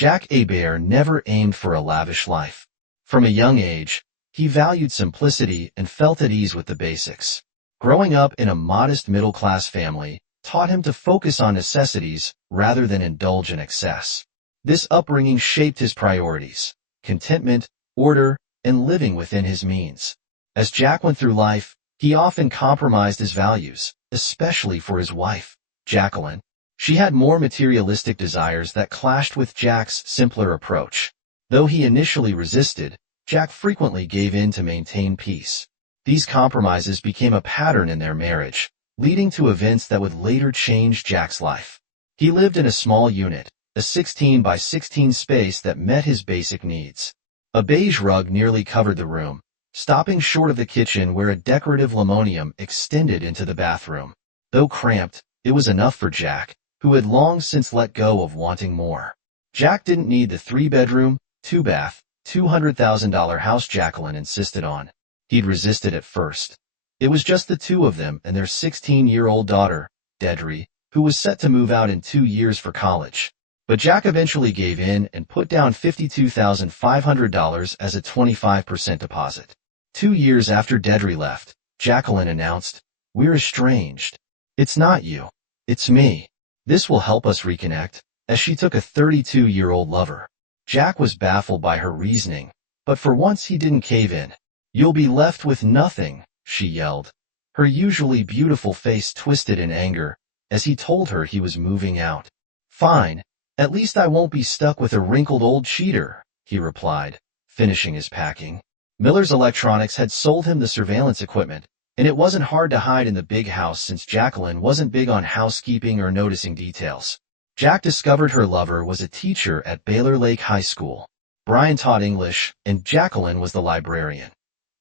Jack Hebert never aimed for a lavish life. From a young age, he valued simplicity and felt at ease with the basics. Growing up in a modest middle-class family taught him to focus on necessities rather than indulge in excess. This upbringing shaped his priorities: contentment, order, and living within his means. As Jack went through life, he often compromised his values, especially for his wife, Jacqueline. She had more materialistic desires that clashed with Jack's simpler approach. Though he initially resisted, Jack frequently gave in to maintain peace. These compromises became a pattern in their marriage, leading to events that would later change Jack's life. He lived in a small unit, a 16 by 16 space that met his basic needs. A beige rug nearly covered the room, stopping short of the kitchen where a decorative linoleum extended into the bathroom. Though cramped, it was enough for Jack, who had long since let go of wanting more. Jack didn't need the 3-bedroom, 2-bath, $200,000 house Jacqueline insisted on. He'd resisted at first. It was just the two of them and their 16-year-old daughter, Deidre, who was set to move out in 2 years for college. But Jack eventually gave in and put down $52,500 as a 25% deposit. 2 years after Deidre left, Jacqueline announced, "We're estranged. It's not you. It's me. This will help us reconnect," as she took a 32-year-old lover. Jack was baffled by her reasoning, but for once he didn't cave in. "You'll be left with nothing," she yelled. Her usually beautiful face twisted in anger as he told her he was moving out. "Fine. At least I won't be stuck with a wrinkled old cheater," he replied, finishing his packing. Miller's Electronics had sold him the surveillance equipment, and it wasn't hard to hide in the big house since Jacqueline wasn't big on housekeeping or noticing details. Jack discovered her lover was a teacher at Baylor Lake High School. Brian taught English, and Jacqueline was the librarian.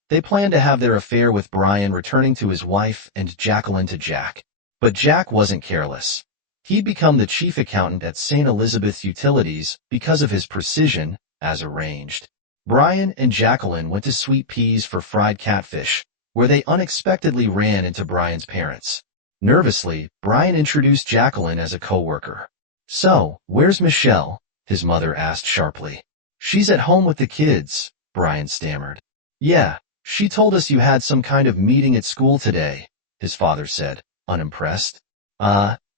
They planned to have their affair with Brian returning to his wife and Jacqueline to Jack. But Jack wasn't careless. He'd become the chief accountant at St. Elizabeth's Utilities because of his precision, as arranged. Brian and Jacqueline went to Sweet Peas for fried catfish, where they unexpectedly ran into Brian's parents. Nervously, Brian introduced Jacqueline as a coworker. "So, where's Michelle?" his mother asked sharply. "She's at home with the kids," Brian stammered. "Yeah, she told us you had some kind of meeting at school today," his father said, unimpressed.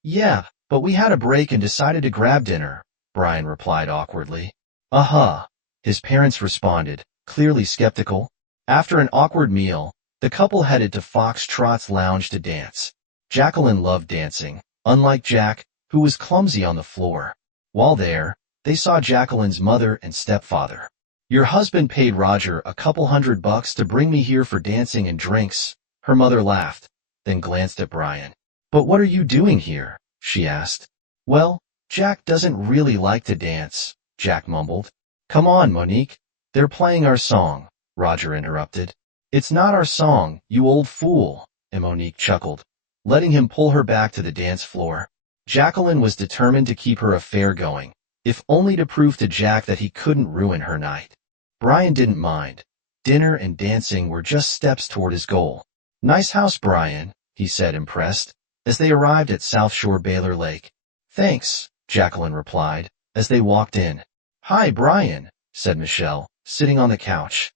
Yeah, but we had a break and decided to grab dinner," Brian replied awkwardly. "Uh-huh," his parents responded, clearly skeptical. After an awkward meal, the couple headed to Foxtrot's lounge to dance. Jacqueline loved dancing, unlike Jack, who was clumsy on the floor. While there, they saw Jacqueline's mother and stepfather. "Your husband paid Roger a couple $100 to bring me here for dancing and drinks," her mother laughed, then glanced at Brian. "But what are you doing here?" she asked. "Well, Jack doesn't really like to dance," Jack mumbled. "Come on, Monique. They're playing our song," Roger interrupted. "It's not our song, you old fool," Monique chuckled, letting him pull her back to the dance floor. Jacqueline was determined to keep her affair going, if only to prove to Jack that he couldn't ruin her night. Brian didn't mind. Dinner and dancing were just steps toward his goal. "Nice house, Brian," he said, impressed, as they arrived at South Shore Baylor Lake. "Thanks," Jacqueline replied, as they walked in. "Hi, Brian," said Michelle, sitting on the couch.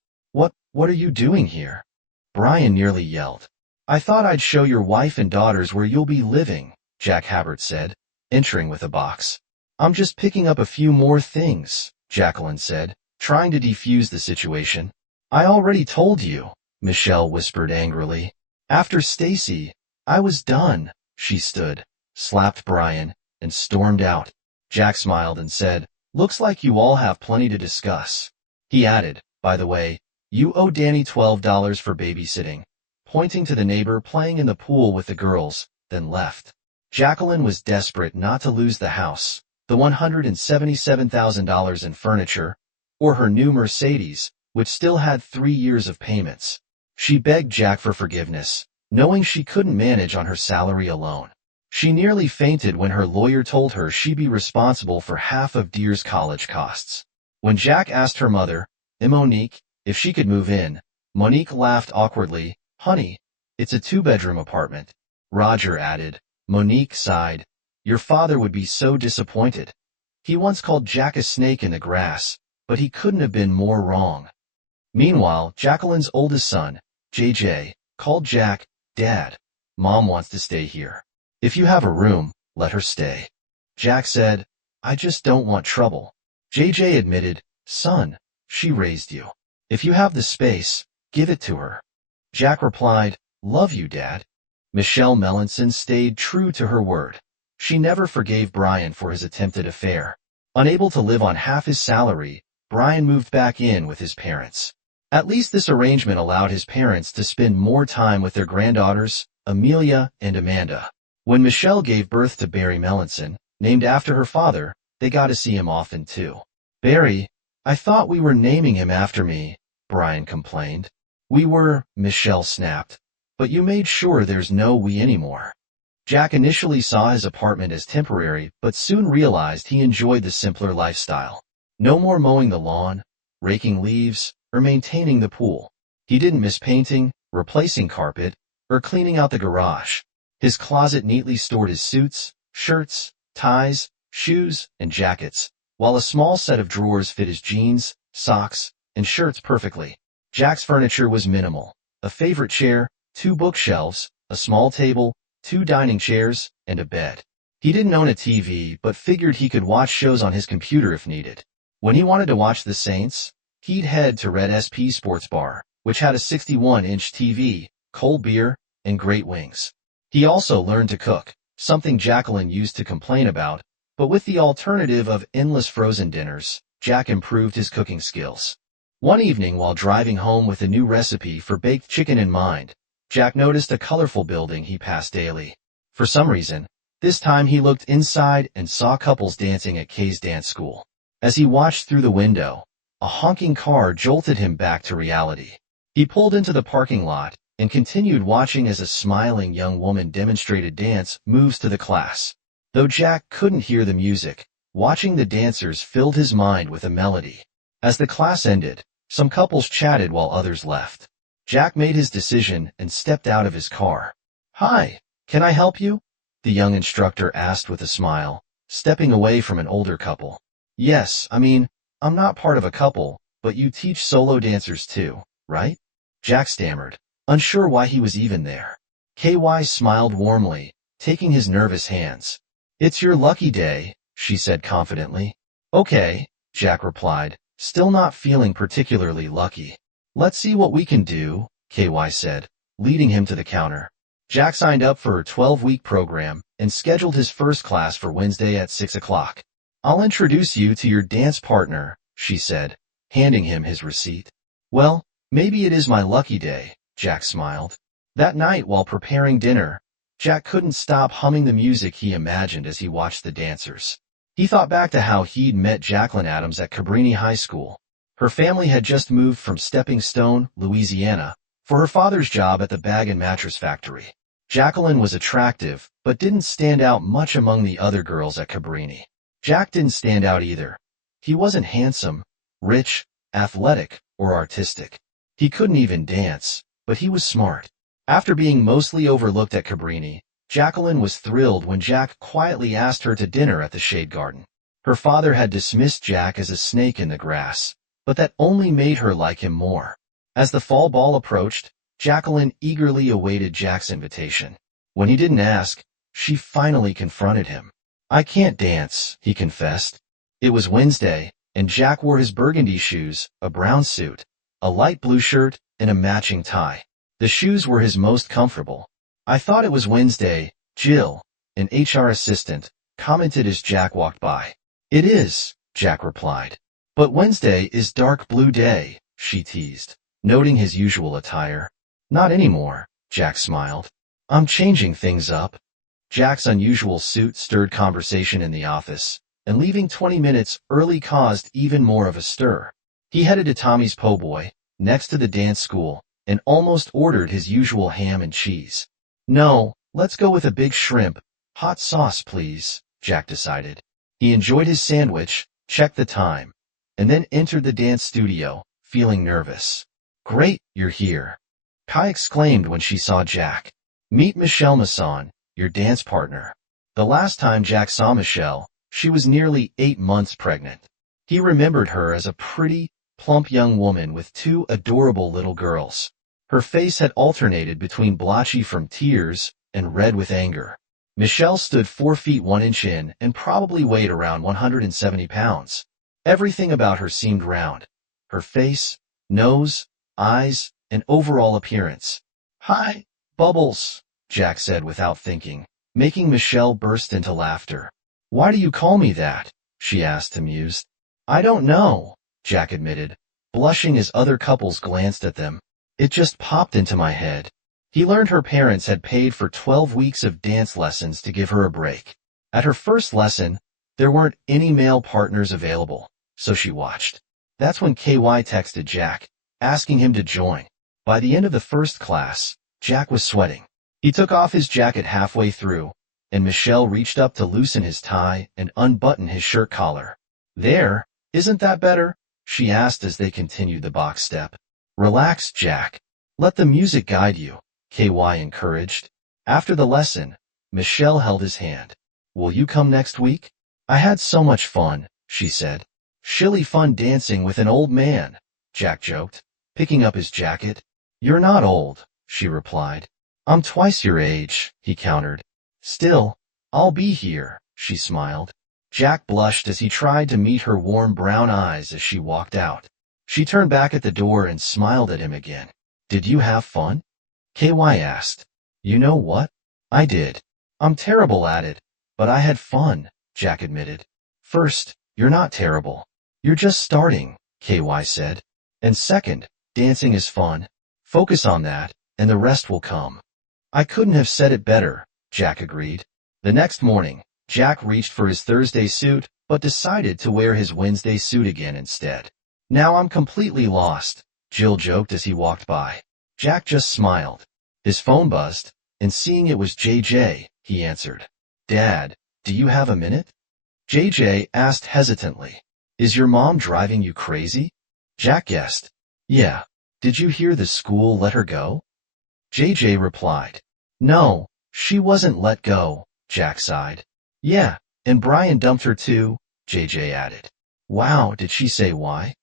What are you doing here?" Brian nearly yelled. "I thought I'd show your wife and daughters where you'll be living," Jack Habert said, entering with a box. "I'm just picking up a few more things," Jacqueline said, trying to defuse the situation. "I already told you," Michelle whispered angrily. "After Stacy, I was done." She stood, slapped Brian, and stormed out. Jack smiled and said, "Looks like you all have plenty to discuss." He added, "By the way, you owe Danny $12 for babysitting," pointing to the neighbor playing in the pool with the girls, then left. Jacqueline was desperate not to lose the house, the $177,000 in furniture, or her new Mercedes, which still had 3 years of payments. She begged Jack for forgiveness, knowing she couldn't manage on her salary alone. She nearly fainted when her lawyer told her she'd be responsible for half of Deer's college costs. When Jack asked her mother, Monique, if she could move in, Monique laughed awkwardly. "Honey, it's a 2-bedroom apartment." Roger added. Monique sighed. "Your father would be so disappointed." He once called Jack a snake in the grass, but he couldn't have been more wrong. Meanwhile, Jacqueline's oldest son, JJ, called Jack, "Dad, Mom wants to stay here. If you have a room, let her stay." Jack said, "I just don't want trouble." JJ admitted, "Son, she raised you. If you have the space, give it to her." Jack replied, "Love you, Dad." Michelle Melanson stayed true to her word. She never forgave Brian for his attempted affair. Unable to live on half his salary, Brian moved back in with his parents. At least this arrangement allowed his parents to spend more time with their granddaughters, Amelia and Amanda. When Michelle gave birth to Barry Melanson, named after her father, they got to see him often too. "Barry, I thought we were naming him after me," Brian complained. "We were," Michelle snapped. "But you made sure there's no we anymore." Jack initially saw his apartment as temporary, but soon realized he enjoyed the simpler lifestyle. No more mowing the lawn, raking leaves, or maintaining the pool. He didn't miss painting, replacing carpet, or cleaning out the garage. His closet neatly stored his suits, shirts, ties, shoes, and jackets, while a small set of drawers fit his jeans, socks, and shirts perfectly. Jack's furniture was minimal: a favorite chair, 2 bookshelves, a small table, 2 dining chairs, and a bed. He didn't own a TV, but figured he could watch shows on his computer if needed. When he wanted to watch the Saints, he'd head to Red SP Sports Bar, which had a 61-inch TV, cold beer, and great wings. He also learned to cook, something Jacqueline used to complain about, but with the alternative of endless frozen dinners, Jack improved his cooking skills. One evening while driving home with a new recipe for baked chicken in mind, Jack noticed a colorful building he passed daily. For some reason, this time he looked inside and saw couples dancing at Kay's dance school. As he watched through the window, a honking car jolted him back to reality. He pulled into the parking lot and continued watching as a smiling young woman demonstrated dance moves to the class. Though Jack couldn't hear the music, watching the dancers filled his mind with a melody. As the class ended, some couples chatted while others left. Jack made his decision and stepped out of his car. "Hi, can I help you?" the young instructor asked with a smile, stepping away from an older couple. "Yes, I'm not part of a couple, but you teach solo dancers too, right?" Jack stammered, unsure why he was even there. KY smiled warmly, taking his nervous hands. "It's your lucky day," she said confidently. "Okay," Jack replied, still not feeling particularly lucky. "Let's see what we can do," KY said, leading him to the counter. Jack signed up for her 12-week program and scheduled his first class for Wednesday at 6 o'clock. "I'll introduce you to your dance partner," she said, handing him his receipt. "Well, maybe it is my lucky day," Jack smiled. That night while preparing dinner, Jack couldn't stop humming the music he imagined as he watched the dancers. He thought back to how he'd met Jacqueline Adams at Cabrini High School. Her family had just moved from Stepping Stone, Louisiana, for her father's job at the bag and mattress factory. Jacqueline was attractive, but didn't stand out much among the other girls at Cabrini. Jack didn't stand out either. He wasn't handsome, rich, athletic, or artistic. He couldn't even dance, but he was smart. After being mostly overlooked at Cabrini, Jacqueline was thrilled when Jack quietly asked her to dinner at the Shade Garden. Her father had dismissed Jack as a snake in the grass, but that only made her like him more. As the fall ball approached, Jacqueline eagerly awaited Jack's invitation. When he didn't ask, she finally confronted him. "I can't dance," he confessed. It was Wednesday, and Jack wore his burgundy shoes, a brown suit, a light blue shirt, and a matching tie. The shoes were his most comfortable. "I thought it was Wednesday," Jill, an HR assistant, commented as Jack walked by. "It is," Jack replied. "But Wednesday is dark blue day," she teased, noting his usual attire. "Not anymore," Jack smiled. "I'm changing things up." Jack's unusual suit stirred conversation in the office, and leaving 20 minutes early caused even more of a stir. He headed to Tommy's Po' Boy, next to the dance school, and almost ordered his usual ham and cheese. "No, let's go with a big shrimp, hot sauce please," Jack decided. He enjoyed his sandwich, checked the time, and then entered the dance studio, feeling nervous. "Great, you're here," Kai exclaimed when she saw Jack. "Meet Michelle Masson, your dance partner." The last time Jack saw Michelle, She was nearly 8 months pregnant. He remembered her as a pretty, plump young woman with 2 adorable little girls. Her face had alternated between blotchy from tears and red with anger. Michelle stood 4 feet 1 inch in and probably weighed around 170 pounds. Everything about her seemed round. Her face, nose, eyes, and overall appearance. "Hi, Bubbles," Jack said without thinking, making Michelle burst into laughter. "Why do you call me that?" she asked, amused. "I don't know," Jack admitted, blushing as other couples glanced at them. "It just popped into my head." He learned her parents had paid for 12 weeks of dance lessons to give her a break. At her first lesson, there weren't any male partners available, so she watched. That's when KY texted Jack, asking him to join. By the end of the first class, Jack was sweating. He took off his jacket halfway through, and Michelle reached up to loosen his tie and unbutton his shirt collar. "There, isn't that better?" she asked as they continued the box step. "Relax, Jack. Let the music guide you," KY encouraged. After the lesson, Michelle held his hand. "Will you come next week?" "I had so much fun," she said. "Shilly fun dancing with an old man," Jack joked, picking up his jacket. "You're not old," she replied. "I'm twice your age," he countered. "Still, I'll be here," she smiled. Jack blushed as he tried to meet her warm brown eyes as she walked out. She turned back at the door and smiled at him again. "Did you have fun?" KY asked. "You know what? I did. I'm terrible at it, but I had fun," Jack admitted. "First, you're not terrible. You're just starting," KY said. "And second, dancing is fun. Focus on that, and the rest will come." "I couldn't have said it better," Jack agreed. The next morning, Jack reached for his Thursday suit, but decided to wear his Wednesday suit again instead. "Now I'm completely lost," Jill joked as he walked by. Jack just smiled. His phone buzzed, and seeing it was JJ, he answered. "Dad, do you have a minute?" JJ asked hesitantly. "Is your mom driving you crazy?" Jack guessed. "Yeah. Did you hear the school let her go?" JJ replied. "No, she wasn't let go," Jack sighed. "Yeah, and Brian dumped her too," JJ added. "Wow, did she say why?"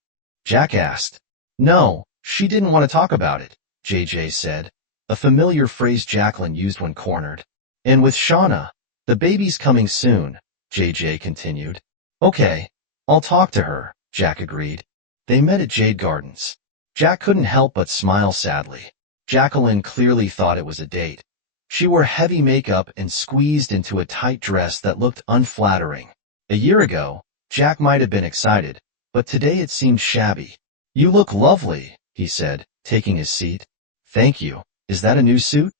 Jack asked. "No, she didn't want to talk about it," JJ said, a familiar phrase Jacqueline used when cornered. "And with Shauna, the baby's coming soon," JJ continued. "Okay, I'll talk to her," Jack agreed. They met at Jade Gardens. Jack couldn't help but smile sadly. Jacqueline clearly thought it was a date. She wore heavy makeup and squeezed into a tight dress that looked unflattering. A year ago, Jack might have been excited, but today it seemed shabby. "You look lovely," he said, taking his seat. "Thank you. Is that a new suit?"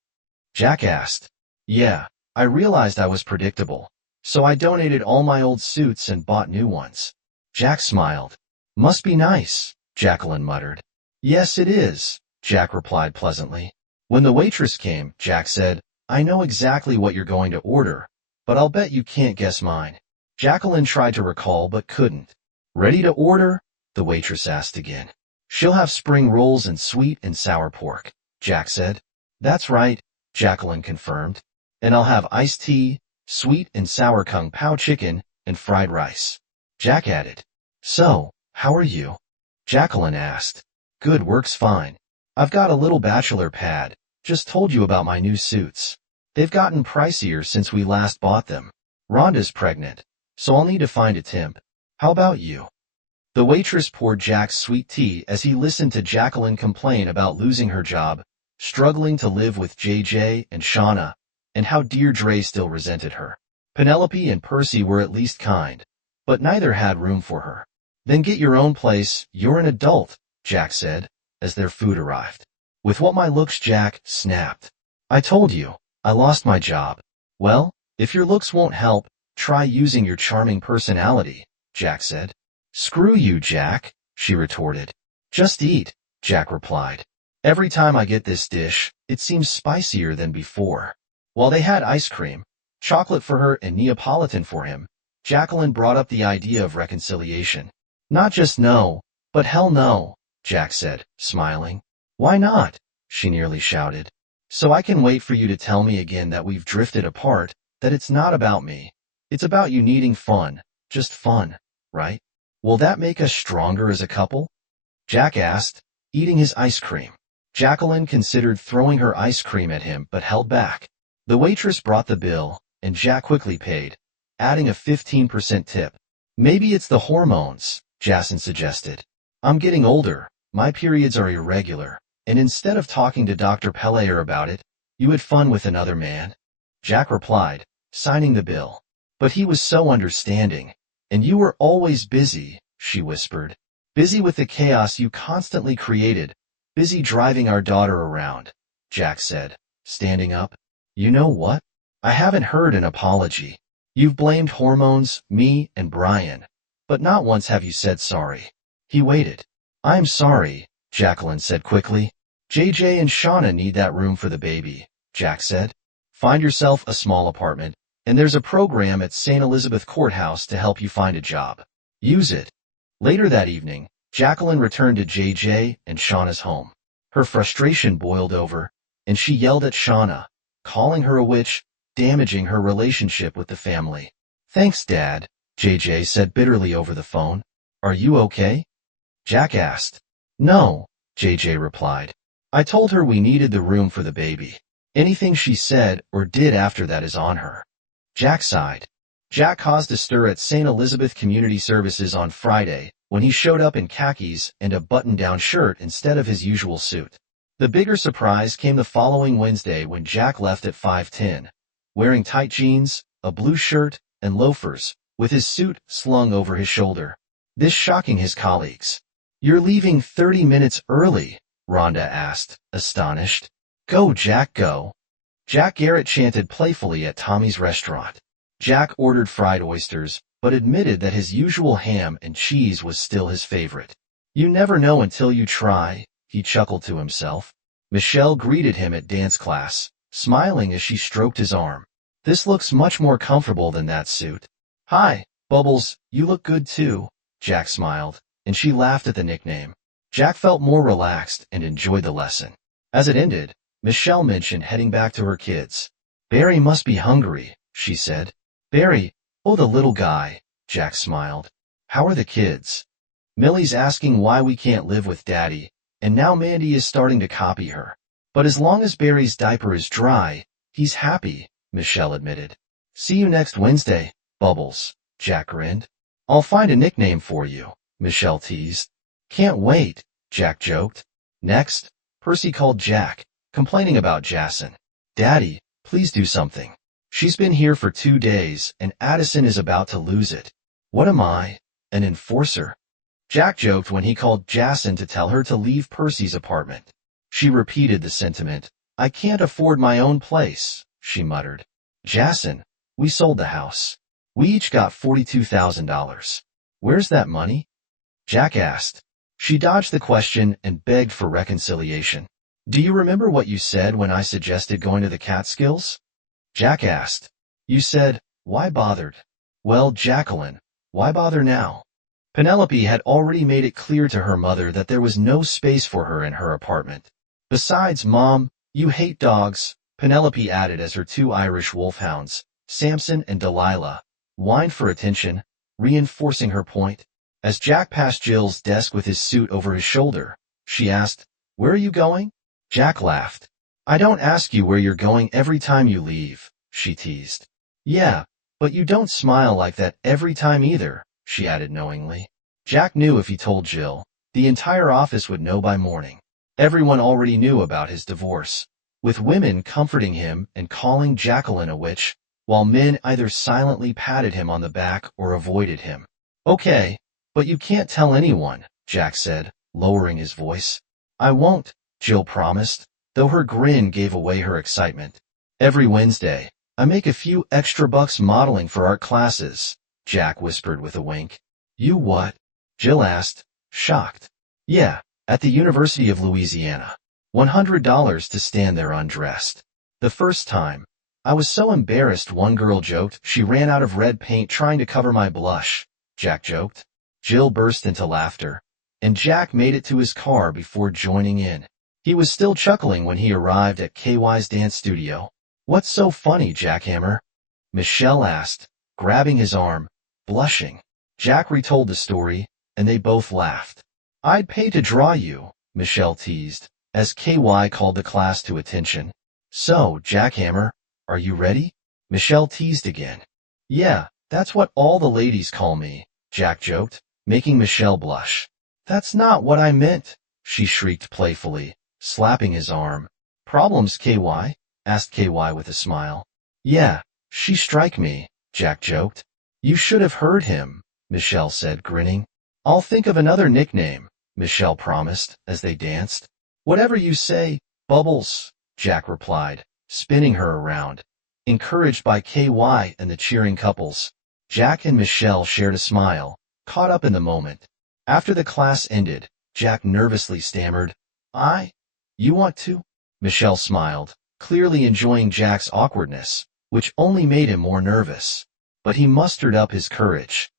Jack asked. "Yeah, I realized I was predictable, so I donated all my old suits and bought new ones." Jack smiled. "Must be nice," Jacqueline muttered. "Yes, it is," Jack replied pleasantly. When the waitress came, Jack said, "I know exactly what you're going to order, but I'll bet you can't guess mine." Jacqueline tried to recall but couldn't. "Ready to order?" the waitress asked again. "She'll have spring rolls and sweet and sour pork," Jack said. "That's right," Jacqueline confirmed. "And I'll have iced tea, sweet and sour kung pao chicken, and fried rice." Jack added. "So, how are you?" Jacqueline asked. "Good, works fine. I've got a little bachelor pad. Just told you about my new suits. They've gotten pricier since we last bought them. Rhonda's pregnant, so I'll need to find a temp. How about you?" The waitress poured Jack's sweet tea as he listened to Jacqueline complain about losing her job, struggling to live with JJ and Shauna, and how Deirdre still resented her. Penelope and Percy were at least kind, but neither had room for her. "Then get your own place, you're an adult," Jack said, as their food arrived. "With what my looks," Jack snapped. "I told you, I lost my job." "Well, if your looks won't help, try using your charming personality," Jack said. "Screw you, Jack," she retorted. "Just eat," Jack replied. "Every time I get this dish, it seems spicier than before." While they had ice cream, chocolate for her and Neapolitan for him, Jacqueline brought up the idea of reconciliation. "Not just no, but hell no," Jack said, smiling. "Why not?" she nearly shouted. "So I can wait for you to tell me again that we've drifted apart, that it's not about me. It's about you needing fun, just fun, right? Will that make us stronger as a couple? Jack asked, eating his ice cream. Jacqueline considered throwing her ice cream at him but held back. The waitress brought the bill, and Jack quickly paid, adding a 15% tip. Maybe it's the hormones, Jason suggested. I'm getting older, my periods are irregular, and instead of talking to Dr. Pelayer about it, you had fun with another man? Jack replied, signing the bill. But he was so understanding. And you were always busy, she whispered. Busy with the chaos you constantly created. Busy driving our daughter around, Jack said, standing up. You know what? I haven't heard an apology. You've blamed hormones, me, and Brian. But not once have you said sorry. He waited. I'm sorry, Jacqueline said quickly. JJ and Shauna need that room for the baby, Jack said. Find yourself a small apartment, and there's a program at St. Elizabeth Courthouse to help you find a job. Use it. Later that evening, Jacqueline returned to JJ and Shauna's home. Her frustration boiled over, and she yelled at Shauna, calling her a witch, damaging her relationship with the family. Thanks, Dad, JJ said bitterly over the phone. Are you okay? Jack asked. No, JJ replied. I told her we needed the room for the baby. Anything she said or did after that is on her. Jack sighed. Jack caused a stir at St. Elizabeth Community Services on Friday when he showed up in khakis and a button-down shirt instead of his usual suit. The bigger surprise came the following Wednesday when Jack left at 5:10, wearing tight jeans, a blue shirt, and loafers, with his suit slung over his shoulder. This shocking his colleagues. You're leaving 30 minutes early, Rhonda asked, astonished. Go, Jack, go. Jack Garrett chanted playfully at Tommy's restaurant. Jack ordered fried oysters, but admitted that his usual ham and cheese was still his favorite. You never know until you try, he chuckled to himself. Michelle greeted him at dance class, smiling as she stroked his arm. This looks much more comfortable than that suit. Hi, Bubbles, you look good too, Jack smiled, and she laughed at the nickname. Jack felt more relaxed and enjoyed the lesson. As it ended, Michelle mentioned heading back to her kids. Barry must be hungry, she said. Barry, oh the little guy, Jack smiled. How are the kids? Millie's asking why we can't live with Daddy, and now Mandy is starting to copy her. But as long as Barry's diaper is dry, he's happy, Michelle admitted. See you next Wednesday, Bubbles, Jack grinned. I'll find a nickname for you, Michelle teased. Can't wait, Jack joked. Next, Percy called Jack, complaining about Jason. Daddy, please do something. She's been here for 2 days, and Addison is about to lose it. What am I, an enforcer? Jack joked when he called Jason to tell her to leave Percy's apartment. She repeated the sentiment. I can't afford my own place, she muttered. Jason, we sold the house. We each got $42,000. Where's that money? Jack asked. She dodged the question and begged for reconciliation. Do you remember what you said when I suggested going to the Catskills? Jack asked. You said, why bothered? Well, Jacqueline, why bother now? Penelope had already made it clear to her mother that there was no space for her in her apartment. Besides, Mom, you hate dogs, Penelope added as her 2 Irish wolfhounds, Samson and Delilah, whined for attention, reinforcing her point. As Jack passed Jill's desk with his suit over his shoulder, she asked, Where are you going? Jack laughed. I don't ask you where you're going every time you leave, she teased. Yeah, but you don't smile like that every time either, she added knowingly. Jack knew if he told Jill, the entire office would know by morning. Everyone already knew about his divorce, with women comforting him and calling Jacqueline a witch, while men either silently patted him on the back or avoided him. Okay, but you can't tell anyone, Jack said, lowering his voice. I won't, Jill promised, though her grin gave away her excitement. Every Wednesday, I make a few extra bucks modeling for art classes, Jack whispered with a wink. You what? Jill asked, shocked. Yeah, at the University of Louisiana. $100 to stand there undressed. The first time, I was so embarrassed, one girl joked, she ran out of red paint trying to cover my blush, Jack joked. Jill burst into laughter, and Jack made it to his car before joining in. He was still chuckling when he arrived at KY's dance studio. What's so funny, Jackhammer? Michelle asked, grabbing his arm, blushing. Jack retold the story, and they both laughed. "I'd pay to draw you," Michelle teased, as KY called the class to attention. "So, Jackhammer, are you ready?" Michelle teased again. "Yeah, that's what all the ladies call me," Jack joked, making Michelle blush. "That's not what I meant," she shrieked playfully, slapping his arm. "Problems, KY?" asked KY with a smile. "Yeah, she strike me," Jack joked. "You should have heard him," Michelle said, grinning. "I'll think of another nickname," Michelle promised, as they danced. "Whatever you say, Bubbles," Jack replied, spinning her around. Encouraged by KY and the cheering couples, Jack and Michelle shared a smile, caught up in the moment. After the class ended, Jack nervously stammered, "You want to?" Michelle smiled, clearly enjoying Jack's awkwardness, which only made him more nervous. But he mustered up his courage.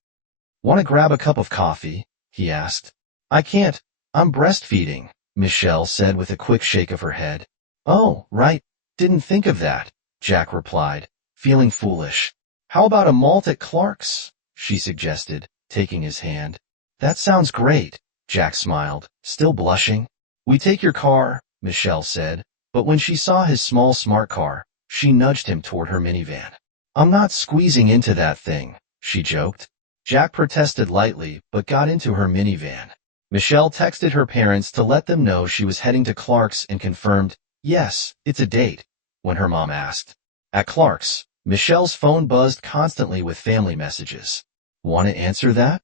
"Want to grab a cup of coffee?" he asked. "I can't. I'm breastfeeding," Michelle said with a quick shake of her head. "Oh, right. Didn't think of that," Jack replied, feeling foolish. "How about a malt at Clark's?" she suggested, taking his hand. "That sounds great," Jack smiled, still blushing. "We take your car," Michelle said, but when she saw his small smart car, she nudged him toward her minivan. "I'm not squeezing into that thing," she joked. Jack protested lightly, but got into her minivan. Michelle texted her parents to let them know she was heading to Clark's and confirmed, "Yes, it's a date," when her mom asked. At Clark's, Michelle's phone buzzed constantly with family messages. "Want to answer that?"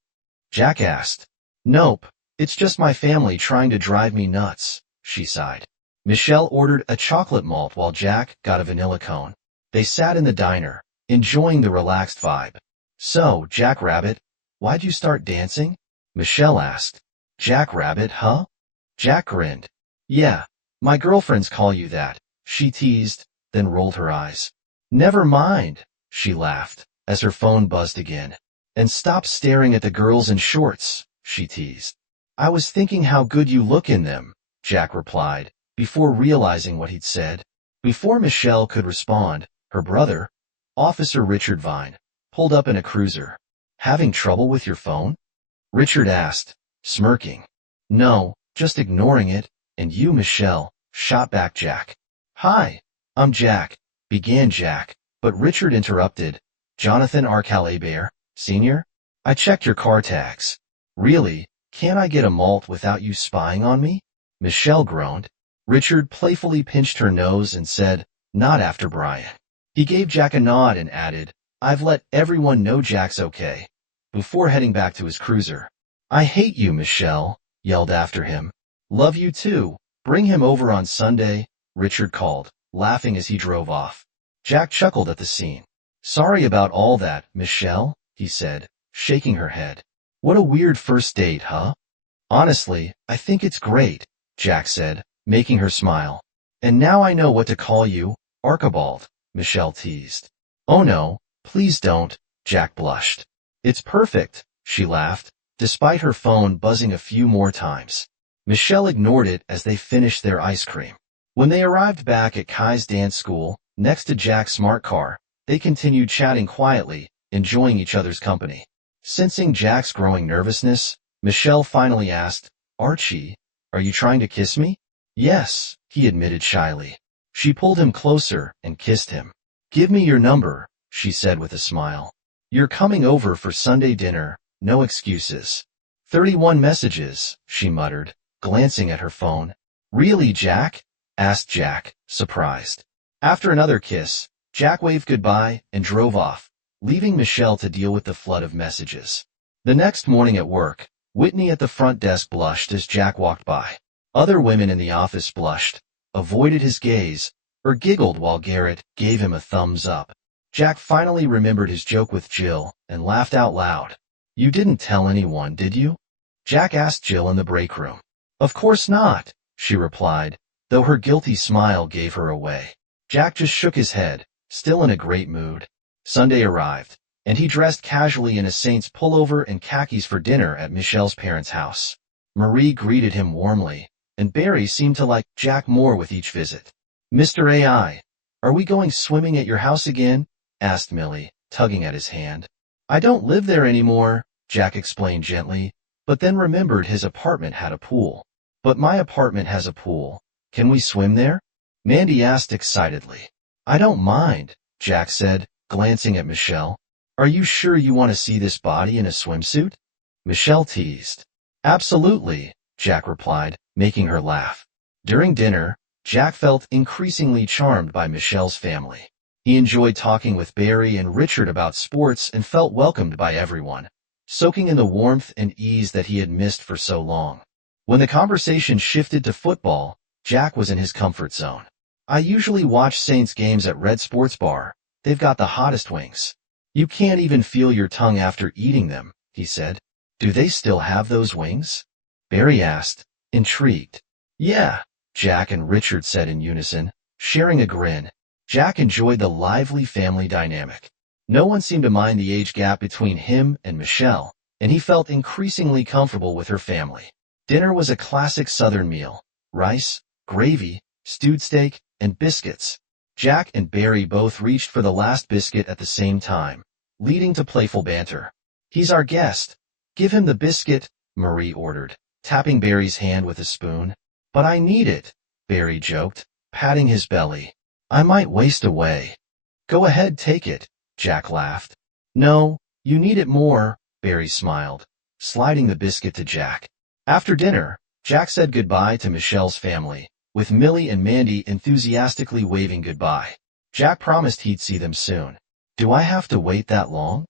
Jack asked. "Nope, it's just my family trying to drive me nuts," she sighed. Michelle ordered a chocolate malt while Jack got a vanilla cone. They sat in the diner, enjoying the relaxed vibe. "So, Jack Rabbit, why'd you start dancing?" Michelle asked. "Jack Rabbit, huh?" Jack grinned. "Yeah, my girlfriends call you that," she teased, then rolled her eyes. "Never mind," she laughed, as her phone buzzed again. "And stop staring at the girls in shorts," she teased. "I was thinking how good you look in them," Jack replied, before realizing what he'd said. Before Michelle could respond, her brother, Officer Richard Vine, pulled up in a cruiser. "Having trouble with your phone?" Richard asked, smirking. "No, just ignoring it, and you, Michelle," shot back Jack. "Hi, I'm Jack," began Jack, but Richard interrupted. "Jonathan R. Calaber, Sr.? I checked your car tags." "Really? Can't I get a malt without you spying on me?" Michelle groaned. Richard playfully pinched her nose and said, "Not after Brian." He gave Jack a nod and added, "I've let everyone know Jack's okay," before heading back to his cruiser. "I hate you, Michelle," yelled after him. "Love you too. Bring him over on Sunday," Richard called, laughing as he drove off. Jack chuckled at the scene. "Sorry about all that, Michelle," he said, shaking her head. "What a weird first date, huh?" "Honestly, I think it's great," Jack said, making her smile. "And now I know what to call you, Archibald," Michelle teased. "Oh no, please don't," Jack blushed. "It's perfect," she laughed, despite her phone buzzing a few more times. Michelle ignored it as they finished their ice cream. When they arrived back at Kai's dance school, next to Jack's smart car, they continued chatting quietly, enjoying each other's company. Sensing Jack's growing nervousness, Michelle finally asked, "Archie, are you trying to kiss me?" "Yes," he admitted shyly. She pulled him closer and kissed him. "Give me your number," she said with a smile. "You're coming over for Sunday dinner, no excuses." 31 messages, she muttered, glancing at her phone. "Really, Jack?" asked Jack, surprised. After another kiss, Jack waved goodbye and drove off, leaving Michelle to deal with the flood of messages. The next morning at work, Whitney at the front desk blushed as Jack walked by. Other women in the office blushed, avoided his gaze, or giggled while Garrett gave him a thumbs up. Jack finally remembered his joke with Jill and laughed out loud. "You didn't tell anyone, did you?" Jack asked Jill in the break room. "Of course not," she replied, though her guilty smile gave her away. Jack just shook his head, still in a great mood. Sunday arrived, and he dressed casually in a Saints pullover and khakis for dinner at Michelle's parents' house. Marie greeted him warmly, and Barry seemed to like Jack more with each visit. "Mr. AI, are we going swimming at your house again?" asked Millie, tugging at his hand. I don't live there anymore, Jack explained gently, but then remembered his apartment had a pool. But my apartment has a pool. Can we swim there? Mandy asked excitedly. I don't mind, Jack said, glancing at Michelle. Are you sure you want to see this body in a swimsuit? Michelle teased. Absolutely, Jack replied, making her laugh. During dinner, Jack felt increasingly charmed by Michelle's family. He enjoyed talking with Barry and Richard about sports and felt welcomed by everyone, soaking in the warmth and ease that he had missed for so long. When the conversation shifted to football, Jack was in his comfort zone. I usually watch Saints games at Red Sports Bar. They've got the hottest wings. You can't even feel your tongue after eating them, he said. Do they still have those wings? Barry asked, intrigued. Yeah, Jack and Richard said in unison, sharing a grin. Jack enjoyed the lively family dynamic. No one seemed to mind the age gap between him and Michelle, and he felt increasingly comfortable with her family. Dinner was a classic Southern meal: rice, gravy, stewed steak, and biscuits. Jack and Barry both reached for the last biscuit at the same time, leading to playful banter. He's our guest. Give him the biscuit, Marie ordered, tapping Barry's hand with a spoon. But I need it, Barry joked, patting his belly. I might waste away. Go ahead, take it, Jack laughed. No, you need it more, Barry smiled, sliding the biscuit to Jack. After dinner, Jack said goodbye to Michelle's family, with Millie and Mandy enthusiastically waving goodbye. Jack promised he'd see them soon. Do I have to wait that long?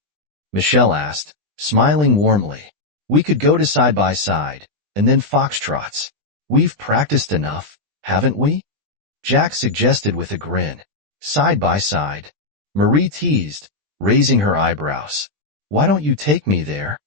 Michelle asked, smiling warmly. We could go to side by side, and then foxtrots. We've practiced enough, haven't we? Jack suggested with a grin. Side by side. Marie teased, raising her eyebrows. Why don't you take me there?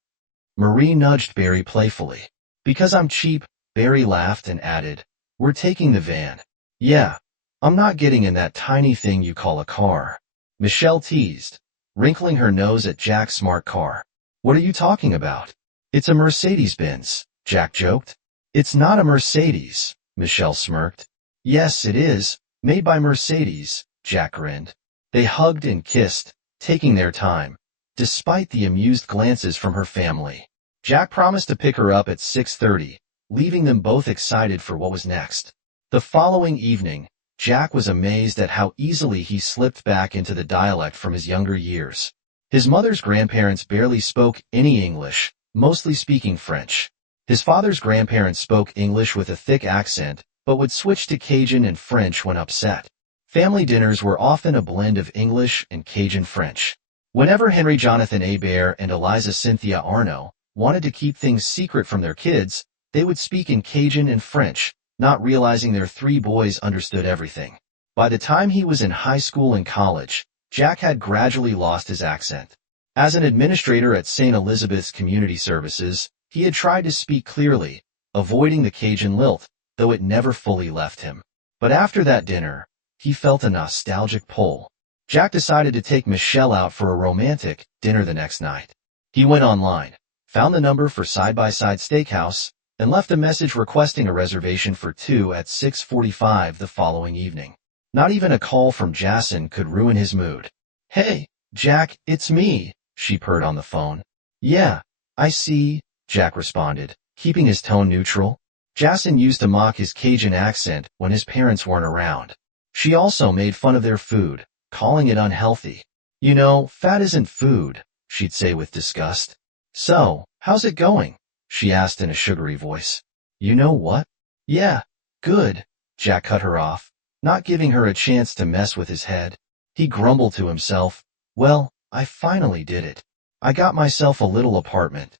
Marie nudged Barry playfully. Because I'm cheap, Barry laughed and added, we're taking the van. Yeah, I'm not getting in that tiny thing you call a car. Michelle teased, wrinkling her nose at Jack's smart car. What are you talking about? It's a Mercedes-Benz, Jack joked. It's not a Mercedes, Michelle smirked. Yes, it is, made by Mercedes, Jack grinned. They hugged and kissed, taking their time, despite the amused glances from her family. Jack promised to pick her up at 6:30, leaving them both excited for what was next. The following evening, Jack was amazed at how easily he slipped back into the dialect from his younger years. His mother's grandparents barely spoke any English, mostly speaking French. His father's grandparents spoke English with a thick accent, but would switch to Cajun and French when upset. Family dinners were often a blend of English and Cajun French. Whenever Henry Jonathan Hebert and Eliza Cynthia Arno wanted to keep things secret from their kids, they would speak in Cajun and French, not realizing their three boys understood everything. By the time he was in high school and college, Jack had gradually lost his accent. As an administrator at St. Elizabeth's Community Services, he had tried to speak clearly, avoiding the Cajun lilt, though it never fully left him. But after that dinner, he felt a nostalgic pull. Jack decided to take Michelle out for a romantic dinner the next night. He went online, found the number for Side by Side Steakhouse, and left a message requesting a reservation for 2 at 6:45 the following evening. Not even a call from Jason could ruin his mood. Hey, Jack, it's me, she purred on the phone. Yeah, I see, Jack responded, keeping his tone neutral. Jason used to mock his Cajun accent when his parents weren't around. She also made fun of their food, calling it unhealthy. You know, fat isn't food, she'd say with disgust. So, how's it going? She asked in a sugary voice. You know what? Yeah, good, Jack cut her off, not giving her a chance to mess with his head. He grumbled to himself. Well, I finally did it. I got myself a little apartment,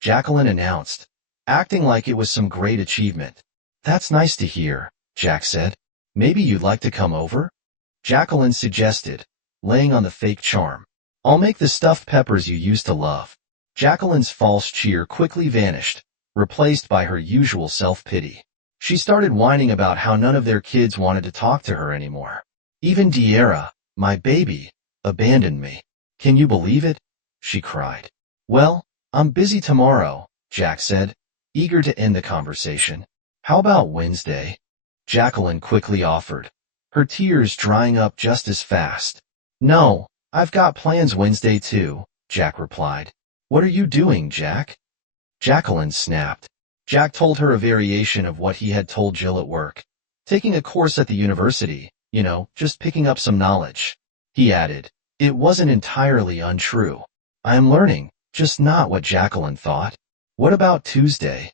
Jacqueline announced, acting like it was some great achievement. That's nice to hear, Jack said. Maybe you'd like to come over? Jacqueline suggested, laying on the fake charm. I'll make the stuffed peppers you used to love. Jacqueline's false cheer quickly vanished, replaced by her usual self-pity. She started whining about how none of their kids wanted to talk to her anymore. Even De'Ara, my baby, abandoned me. Can you believe it? She cried. Well, I'm busy tomorrow, Jack said, eager to end the conversation. How about Wednesday? Jacqueline quickly offered, her tears drying up just as fast. No, I've got plans Wednesday too, Jack replied. What are you doing, Jack? Jacqueline snapped. Jack told her a variation of what he had told Jill at work. Taking a course at the university, just picking up some knowledge. He added, it wasn't entirely untrue. I am learning, just not what Jacqueline thought. What about Tuesday?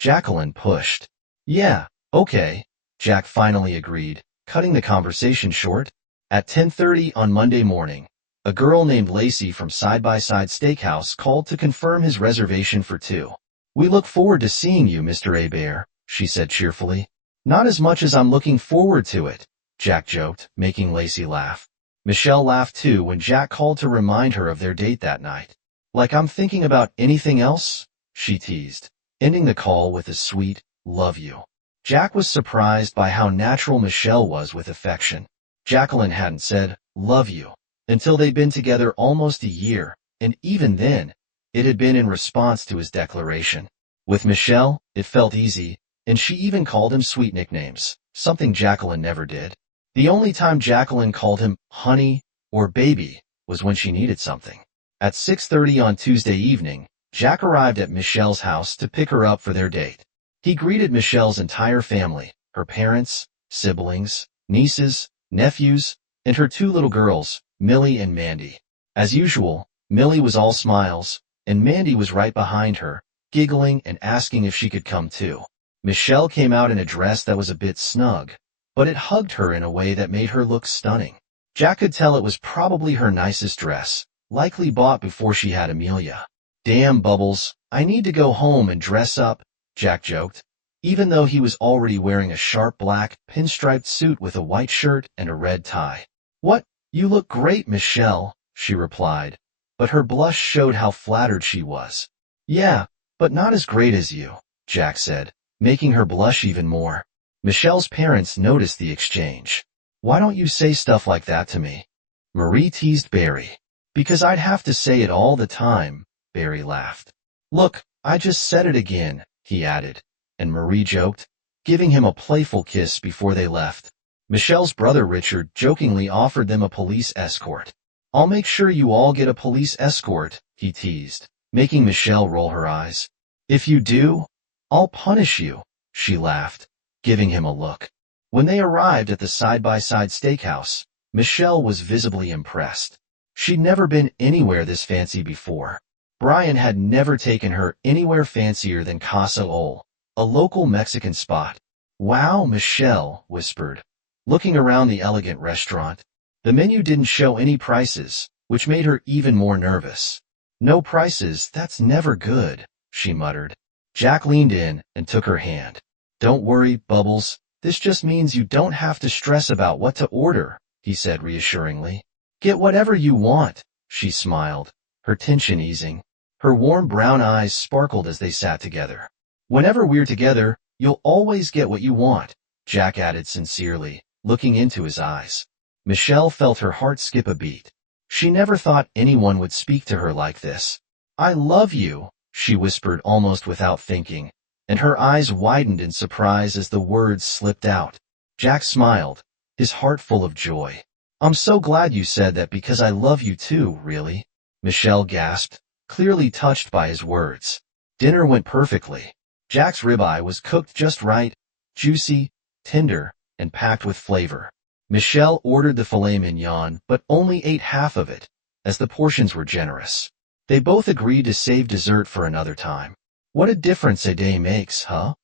Jacqueline pushed. Yeah, okay, Jack finally agreed, cutting the conversation short. At 10:30 on Monday morning, a girl named Lacey from Side by Side Steakhouse called to confirm his reservation for 2. We look forward to seeing you, Mr. Hebert, she said cheerfully. Not as much as I'm looking forward to it, Jack joked, making Lacey laugh. Michelle laughed too when Jack called to remind her of their date that night. Like I'm thinking about anything else? She teased, ending the call with a sweet, love you. Jack was surprised by how natural Michelle was with affection. Jacqueline hadn't said, love you, until they'd been together almost a year, and even then, it had been in response to his declaration. With Michelle, it felt easy, and she even called him sweet nicknames, something Jacqueline never did. The only time Jacqueline called him honey or baby was when she needed something. At 6:30 on Tuesday evening, Jack arrived at Michelle's house to pick her up for their date. He greeted Michelle's entire family, her parents, siblings, nieces, nephews, and her 2 little girls, Millie and Mandy. As usual, Millie was all smiles, and Mandy was right behind her, giggling and asking if she could come too. Michelle came out in a dress that was a bit snug, but it hugged her in a way that made her look stunning. Jack could tell it was probably her nicest dress, likely bought before she had Amelia. Damn, Bubbles, I need to go home and dress up, Jack joked, even though he was already wearing a sharp black, pinstriped suit with a white shirt and a red tie. What? You look great, Michelle, she replied, but her blush showed how flattered she was. Yeah, but not as great as you, Jack said, making her blush even more. Michelle's parents noticed the exchange. Why don't you say stuff like that to me? Marie teased Barry. Because I'd have to say it all the time, Barry laughed. Look, I just said it again, he added, and Marie joked, giving him a playful kiss before they left. Michelle's brother Richard jokingly offered them a police escort. I'll make sure you all get a police escort, he teased, making Michelle roll her eyes. If you do, I'll punish you, she laughed, giving him a look. When they arrived at the Side by Side Steakhouse, Michelle was visibly impressed. She'd never been anywhere this fancy before. Brian had never taken her anywhere fancier than Casa Ol, a local Mexican spot. Wow, Michelle, whispered, looking around the elegant restaurant. The menu didn't show any prices, which made her even more nervous. No prices, that's never good, she muttered. Jack leaned in and took her hand. Don't worry, Bubbles, this just means you don't have to stress about what to order, he said reassuringly. Get whatever you want, she smiled, her tension easing. Her warm brown eyes sparkled as they sat together. Whenever we're together, you'll always get what you want, Jack added sincerely, looking into his eyes. Michelle felt her heart skip a beat. She never thought anyone would speak to her like this. I love you, she whispered almost without thinking, and her eyes widened in surprise as the words slipped out. Jack smiled, his heart full of joy. I'm so glad you said that because I love you too, really, Michelle gasped, clearly touched by his words. Dinner went perfectly. Jack's ribeye was cooked just right, juicy, tender, and packed with flavor. Michelle ordered the filet mignon but only ate half of it, as the portions were generous. They both agreed to save dessert for another time. What a difference a day makes, huh?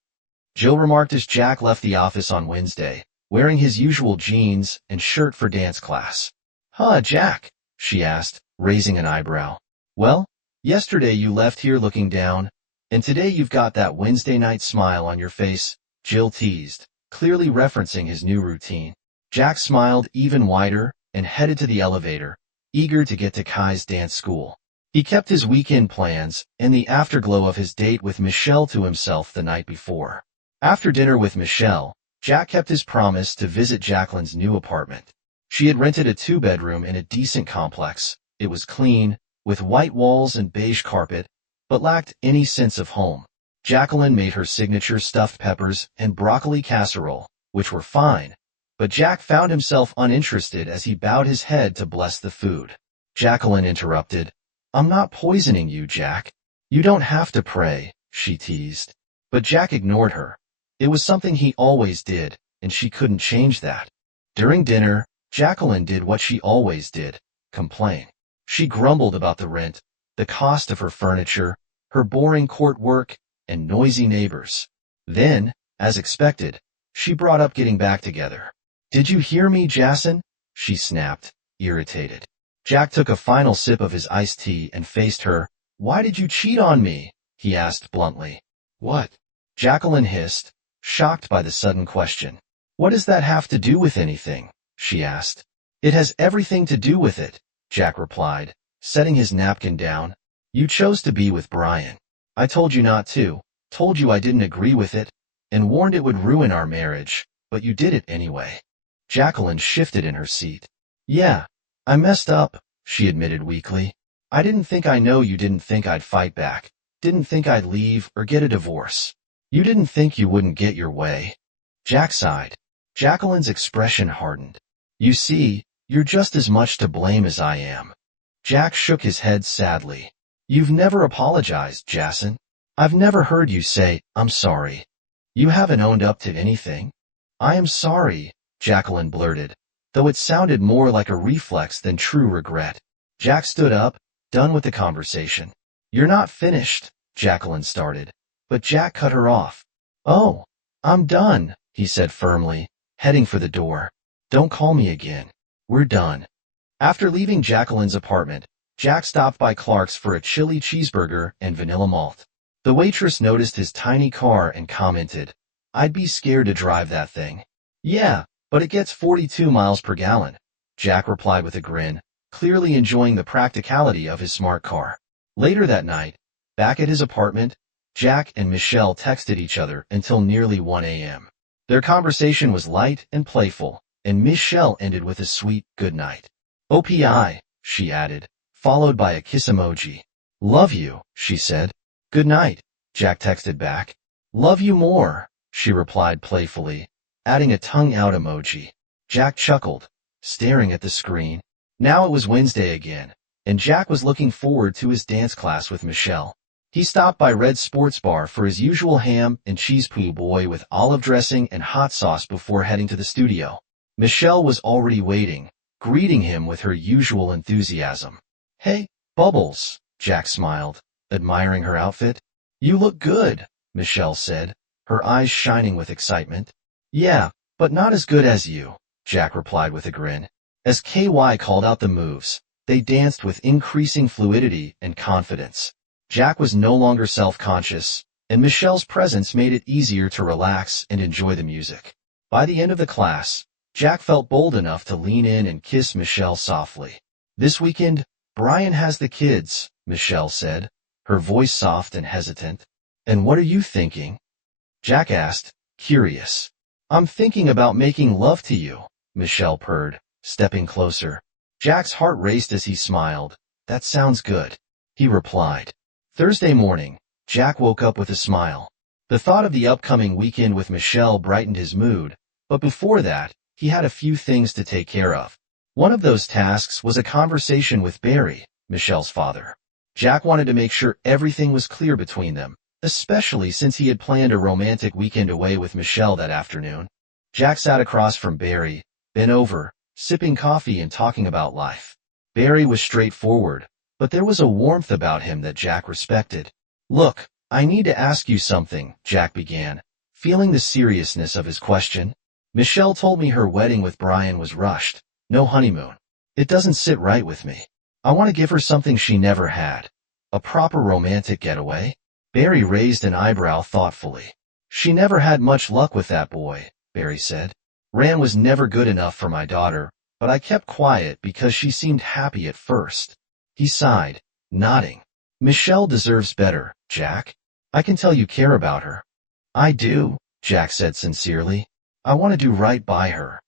Jill remarked as Jack left the office on Wednesday, wearing his usual jeans and shirt for dance class. Huh, Jack? She asked, raising an eyebrow. Well, yesterday you left here looking down, and today you've got that Wednesday night smile on your face, Jill teased, clearly referencing his new routine. Jack smiled even wider and headed to the elevator, eager to get to Kai's dance school. He kept his weekend plans and the afterglow of his date with Michelle to himself the night before. After dinner with Michelle, Jack kept his promise to visit Jacqueline's new apartment. She had rented a 2-bedroom in a decent complex. It was clean, with white walls and beige carpet, but lacked any sense of home. Jacqueline made her signature stuffed peppers and broccoli casserole, which were fine, but Jack found himself uninterested as he bowed his head to bless the food. Jacqueline interrupted. I'm not poisoning you, Jack. You don't have to pray, she teased. But Jack ignored her. It was something he always did, and she couldn't change that. During dinner, Jacqueline did what she always did, complain. She grumbled about the rent, the cost of her furniture, her boring court work, and noisy neighbors. Then, as expected, she brought up getting back together. Did you hear me, Jason? She snapped, irritated. Jack took a final sip of his iced tea and faced her. Why did you cheat on me? He asked bluntly. What? Jacqueline hissed, shocked by the sudden question. What does that have to do with anything? She asked. It has everything to do with it, Jack replied, setting his napkin down. You chose to be with Brian. I told you not to, told you I didn't agree with it, and warned it would ruin our marriage, but you did it anyway. Jacqueline shifted in her seat. Yeah, I messed up, she admitted weakly. I didn't think I know you didn't think I'd fight back, didn't think I'd leave or get a divorce. You didn't think you wouldn't get your way. Jack sighed. Jacqueline's expression hardened. You see, you're just as much to blame as I am. Jack shook his head sadly. You've never apologized, Jason. I've never heard you say, I'm sorry. You haven't owned up to anything. I am sorry, Jacqueline blurted, though it sounded more like a reflex than true regret. Jack stood up, done with the conversation. You're not finished, Jacqueline started, but Jack cut her off. Oh, I'm done, he said firmly, heading for the door. Don't call me again. We're done. After leaving Jacqueline's apartment, Jack stopped by Clark's for a chili cheeseburger and vanilla malt. The waitress noticed his tiny car and commented, I'd be scared to drive that thing. Yeah, but it gets 42 miles per gallon, Jack replied with a grin, clearly enjoying the practicality of his smart car. Later that night, back at his apartment, Jack and Michelle texted each other until nearly 1 a.m. Their conversation was light and playful, and Michelle ended with a sweet good night. OPI, she added, followed by a kiss emoji. Love you, she said. Good night, Jack texted back. Love you more, she replied playfully, adding a tongue-out emoji. Jack chuckled, staring at the screen. Now it was Wednesday again, and Jack was looking forward to his dance class with Michelle. He stopped by Red's Sports Bar for his usual ham and cheese po' boy with olive dressing and hot sauce before heading to the studio. Michelle was already waiting, greeting him with her usual enthusiasm. Hey, Bubbles, Jack smiled, admiring her outfit. You look good, Michelle said, her eyes shining with excitement. Yeah, but not as good as you, Jack replied with a grin. As KY called out the moves, they danced with increasing fluidity and confidence. Jack was no longer self-conscious, and Michelle's presence made it easier to relax and enjoy the music. By the end of the class, Jack felt bold enough to lean in and kiss Michelle softly. This weekend, Brian has the kids, Michelle said, her voice soft and hesitant. And what are you thinking? Jack asked, curious. I'm thinking about making love to you, Michelle purred, stepping closer. Jack's heart raced as he smiled. That sounds good, he replied. Thursday morning, Jack woke up with a smile. The thought of the upcoming weekend with Michelle brightened his mood, but before that, he had a few things to take care of. One of those tasks was a conversation with Barry, Michelle's father. Jack wanted to make sure everything was clear between them, especially since he had planned a romantic weekend away with Michelle that afternoon. Jack sat across from Barry, bent over, sipping coffee and talking about life. Barry was straightforward, but there was a warmth about him that Jack respected. Look, I need to ask you something, Jack began, feeling the seriousness of his question. Michelle told me her wedding with Brian was rushed, no honeymoon. It doesn't sit right with me. I want to give her something she never had. A proper romantic getaway. Barry raised an eyebrow thoughtfully. She never had much luck with that boy, Barry said. Ran was never good enough for my daughter, but I kept quiet because she seemed happy at first. He sighed, nodding. Michelle deserves better, Jack. I can tell you care about her. I do, Jack said sincerely. I want to do right by her.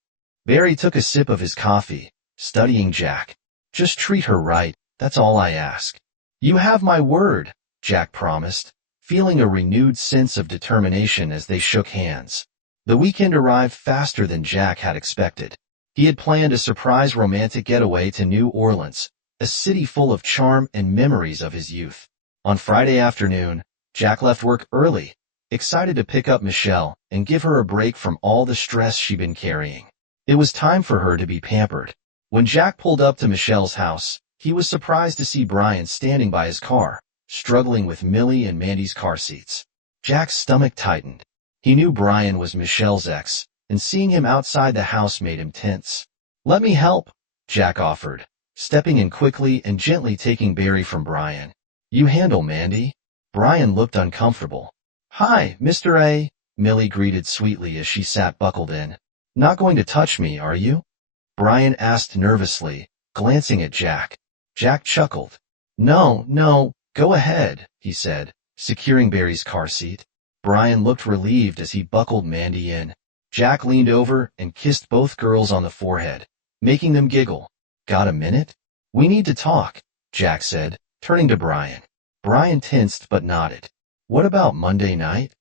Barry took a sip of his coffee, studying Jack. Just treat her right, that's all I ask. You have my word, Jack promised, feeling a renewed sense of determination as they shook hands. The weekend arrived faster than Jack had expected. He had planned a surprise romantic getaway to New Orleans, a city full of charm and memories of his youth. On Friday afternoon, Jack left work early, excited to pick up Michelle and give her a break from all the stress she'd been carrying. It was time for her to be pampered. When Jack pulled up to Michelle's house, he was surprised to see Brian standing by his car, struggling with Millie and Mandy's car seats. Jack's stomach tightened. He knew Brian was Michelle's ex, and seeing him outside the house made him tense. "Let me help," Jack offered, stepping in quickly and gently taking Barry from Brian. "You handle Mandy." Brian looked uncomfortable. "Hi, Mr. A," Millie greeted sweetly as she sat buckled in. "Not going to touch me, are you?" Brian asked nervously, glancing at Jack. Jack chuckled. No, go ahead," he said, securing Barry's car seat. Brian looked relieved as he buckled Mandy in. Jack leaned over and kissed both girls on the forehead, making them giggle. "Got a minute?" "We need to talk," Jack said, turning to Brian. Brian tensed but nodded. "What about Monday night?"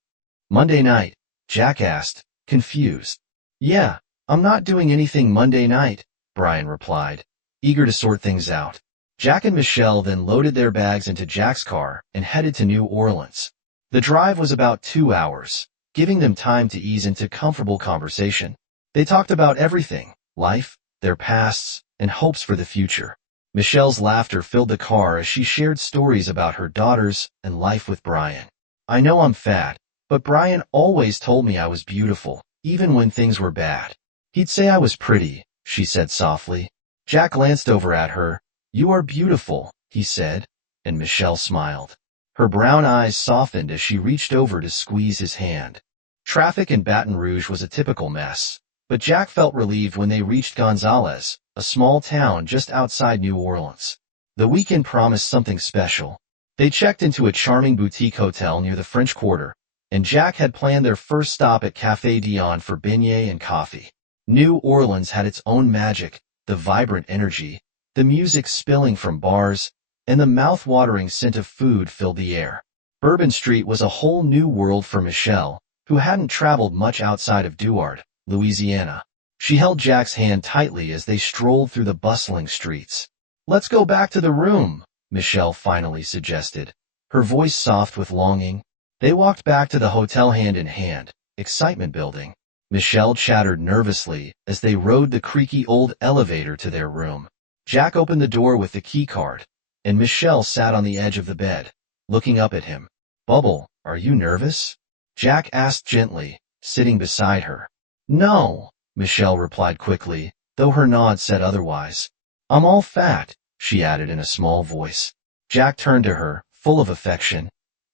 "Monday night?" Jack asked, confused. "Yeah, I'm not doing anything Monday night," Brian replied, eager to sort things out. Jack and Michelle then loaded their bags into Jack's car and headed to New Orleans. The drive was about 2 hours, giving them time to ease into comfortable conversation. They talked about everything: life, their pasts, and hopes for the future. Michelle's laughter filled the car as she shared stories about her daughters and life with Brian. "I know I'm fat, but Brian always told me I was beautiful, even when things were bad. He'd say I was pretty," she said softly. Jack glanced over at her. "You are beautiful," he said, and Michelle smiled. Her brown eyes softened as she reached over to squeeze his hand. Traffic in Baton Rouge was a typical mess, but Jack felt relieved when they reached Gonzales, a small town just outside New Orleans. The weekend promised something special. They checked into a charming boutique hotel near the French Quarter, and Jack had planned their first stop at Café Dion for beignets and coffee. New Orleans had its own magic, the vibrant energy, the music spilling from bars, and the mouth-watering scent of food filled the air. Bourbon Street was a whole new world for Michelle, who hadn't traveled much outside of Douard, Louisiana. She held Jack's hand tightly as they strolled through the bustling streets. "Let's go back to the room," Michelle finally suggested, her voice soft with longing. They walked back to the hotel hand in hand, excitement building. Michelle chattered nervously as they rode the creaky old elevator to their room. Jack opened the door with the keycard, and Michelle sat on the edge of the bed, looking up at him. "Bubble, are you nervous?" Jack asked gently, sitting beside her. "No," Michelle replied quickly, though her nod said otherwise. "I'm all fat," she added in a small voice. Jack turned to her, full of affection.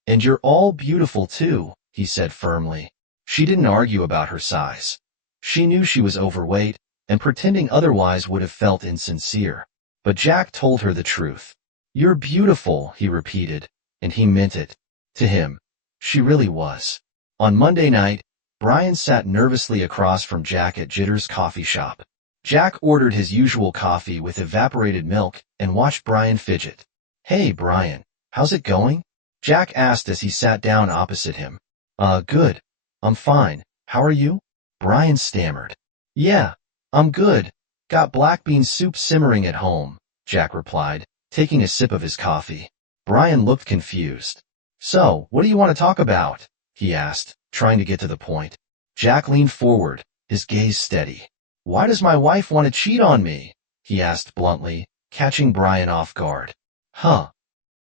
"And you're all beautiful too," he said firmly. She didn't argue about her size. She knew she was overweight, and pretending otherwise would have felt insincere. But Jack told her the truth. "You're beautiful," he repeated, and he meant it. To him, she really was. On Monday night, Brian sat nervously across from Jack at Jitter's coffee shop. Jack ordered his usual coffee with evaporated milk and watched Brian fidget. "Hey, Brian, how's it going?" Jack asked as he sat down opposite him. Good. I'm fine. How are you?" Brian stammered. "Yeah, I'm good. Got black bean soup simmering at home," Jack replied, taking a sip of his coffee. Brian looked confused. "So, what do you want to talk about?" he asked, trying to get to the point. Jack leaned forward, his gaze steady. "Why does my wife want to cheat on me?" he asked bluntly, catching Brian off guard. "Huh."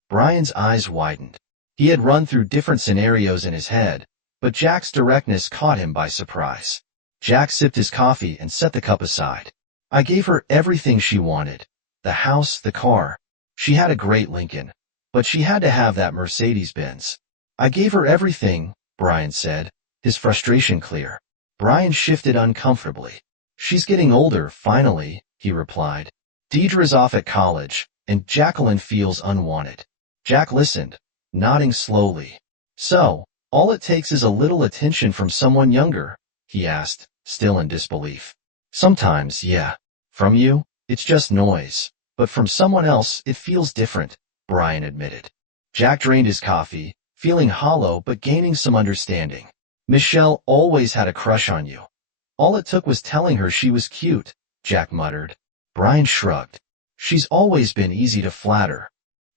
Brian's eyes widened. He had run through different scenarios in his head, but Jack's directness caught him by surprise. Jack sipped his coffee and set the cup aside. "I gave her everything she wanted. The house, the car. She had a great Lincoln, but she had to have that Mercedes-Benz. I gave her everything," Brian said, his frustration clear. Brian shifted uncomfortably. "She's getting older, finally," he replied. "Deidre's off at college, and Jacqueline feels unwanted." Jack listened, nodding slowly. "So, all it takes is a little attention from someone younger?" he asked, still in disbelief. "Sometimes, yeah. From you, it's just noise, but from someone else it feels different," Brian admitted. Jack drained his coffee, feeling hollow but gaining some understanding. "Michelle always had a crush on you. All it took was telling her she was cute," Jack muttered. Brian shrugged. She's always been easy to flatter.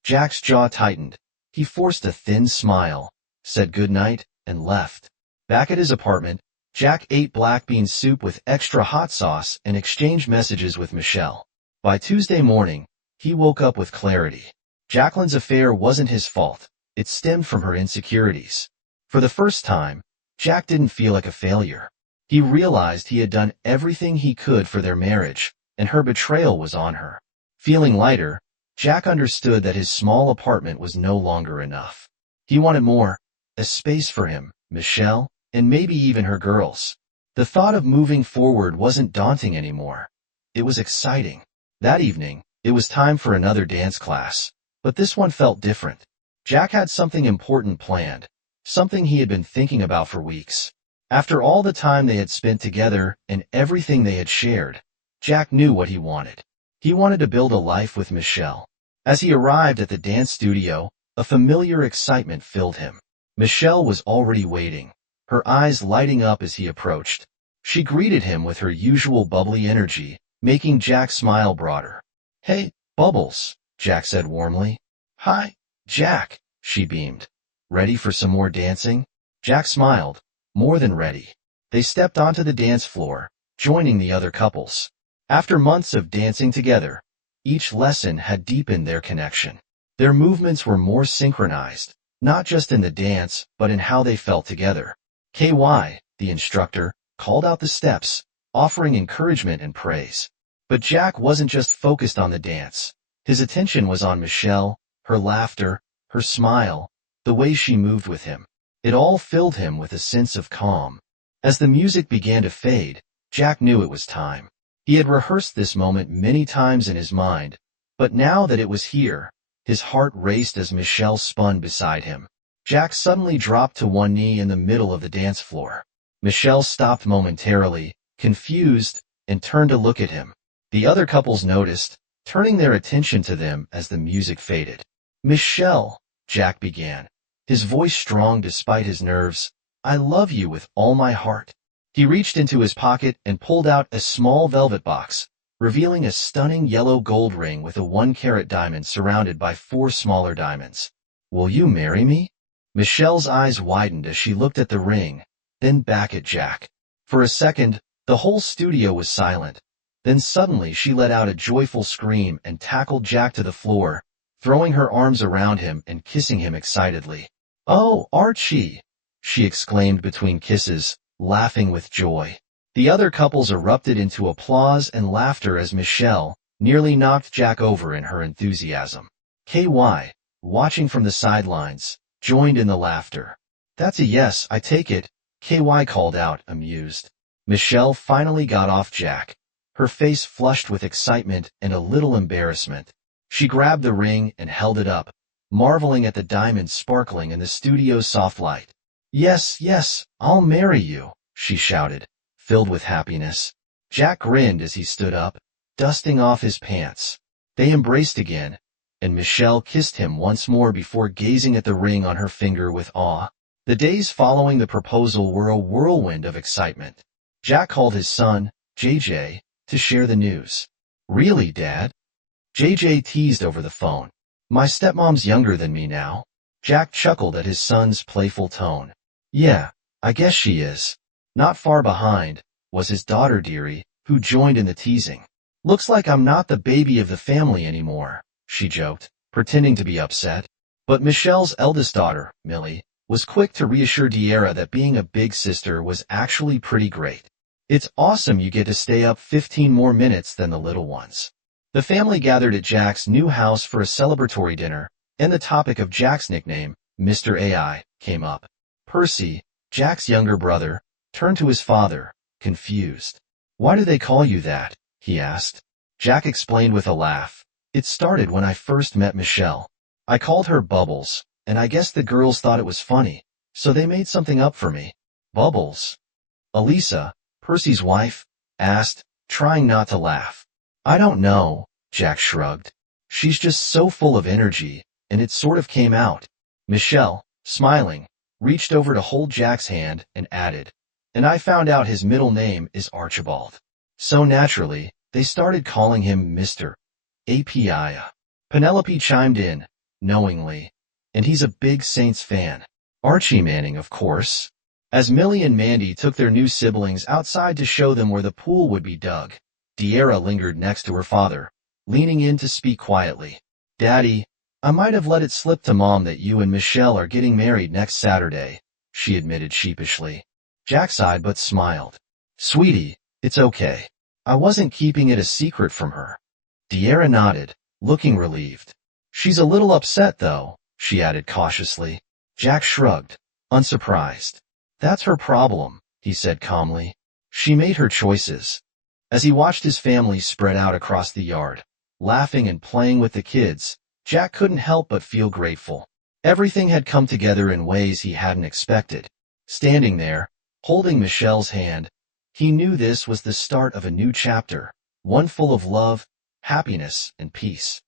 Jack's jaw tightened. He forced a thin smile, said goodnight, and left. Back at his apartment, Jack ate black bean soup with extra hot sauce and exchanged messages with Michelle. By Tuesday morning, he woke up with clarity. Jacqueline's affair wasn't his fault. It stemmed from her insecurities. For the first time, Jack didn't feel like a failure. He realized he had done everything he could for their marriage, and her betrayal was on her. Feeling lighter, Jack understood that his small apartment was no longer enough. He wanted more, a space for him, Michelle, and maybe even her girls. The thought of moving forward wasn't daunting anymore. It was exciting. That evening, it was time for another dance class, but this one felt different. Jack had something important planned, something he had been thinking about for weeks. After all the time they had spent together and everything they had shared, Jack knew what he wanted. He wanted to build a life with Michelle. As he arrived at the dance studio, a familiar excitement filled him. Michelle was already waiting, her eyes lighting up as he approached. She greeted him with her usual bubbly energy, making Jack's smile broader. "Hey, Bubbles," Jack said warmly. "Hi, Jack," she beamed. "Ready for some more dancing?" Jack smiled. More than ready. They stepped onto the dance floor, joining the other couples. After months of dancing together, each lesson had deepened their connection. Their movements were more synchronized, not just in the dance, but in how they felt together. KY, the instructor, called out the steps, offering encouragement and praise. But Jack wasn't just focused on the dance. His attention was on Michelle, her laughter, her smile, the way she moved with him. It all filled him with a sense of calm. As the music began to fade, Jack knew it was time. He had rehearsed this moment many times in his mind, but now that it was here, his heart raced as Michelle spun beside him. Jack suddenly dropped to one knee in the middle of the dance floor. Michelle stopped momentarily, confused, and turned to look at him. The other couples noticed, turning their attention to them as the music faded. "Michelle," Jack began, his voice strong despite his nerves, "I love you with all my heart." He reached into his pocket and pulled out a small velvet box, revealing a stunning yellow gold ring with a 1-carat diamond surrounded by 4 smaller diamonds. "Will you marry me?" Michelle's eyes widened as she looked at the ring, then back at Jack. For a second, the whole studio was silent. Then suddenly she let out a joyful scream and tackled Jack to the floor, throwing her arms around him and kissing him excitedly. "Oh, Archie!" she exclaimed between kisses, laughing with joy. The other couples erupted into applause and laughter as Michelle nearly knocked Jack over in her enthusiasm. KY, watching from the sidelines, joined in the laughter. "That's a yes, I take it," KY called out, amused. Michelle finally got off Jack, her face flushed with excitement and a little embarrassment. She grabbed the ring and held it up, marveling at the diamonds sparkling in the studio's soft light. "Yes, yes, I'll marry you," she shouted, filled with happiness. Jack grinned as he stood up, dusting off his pants. They embraced again, and Michelle kissed him once more before gazing at the ring on her finger with awe. The days following the proposal were a whirlwind of excitement. Jack called his son, JJ, to share the news. "Really, Dad?" JJ teased over the phone. "My stepmom's younger than me now." Jack chuckled at his son's playful tone. "Yeah, I guess she is." Not far behind was his daughter Dearie, who joined in the teasing. "Looks like I'm not the baby of the family anymore," she joked, pretending to be upset. But Michelle's eldest daughter, Millie, was quick to reassure Deara that being a big sister was actually pretty great. "It's awesome you get to stay up 15 more minutes than the little ones." The family gathered at Jack's new house for a celebratory dinner, and the topic of Jack's nickname, Mr. AI, came up. Percy, Jack's younger brother, turned to his father, confused. "Why do they call you that?" he asked. Jack explained with a laugh. "It started when I first met Michelle. I called her Bubbles, and I guess the girls thought it was funny, so they made something up for me." "Bubbles?" Elisa, Percy's wife, asked, trying not to laugh. "I don't know," Jack shrugged. "She's just so full of energy, and it sort of came out." Michelle, smiling, reached over to hold Jack's hand and added, "And I found out his middle name is Archibald." So naturally, they started calling him Mr. API. Penelope chimed in, knowingly. And he's a big Saints fan. Archie Manning, of course. As Millie and Mandy took their new siblings outside to show them where the pool would be dug, De'Ara lingered next to her father, leaning in to speak quietly. Daddy, I might have let it slip to Mom that you and Michelle are getting married next Saturday, she admitted sheepishly. Jack sighed but smiled. Sweetie, it's okay. I wasn't keeping it a secret from her. De'Ara nodded, looking relieved. She's a little upset, though, she added cautiously. Jack shrugged, unsurprised. That's her problem, he said calmly. She made her choices. As he watched his family spread out across the yard, laughing and playing with the kids, Jack couldn't help but feel grateful. Everything had come together in ways he hadn't expected. Standing there, holding Michelle's hand, he knew this was the start of a new chapter, one full of love, happiness, and peace.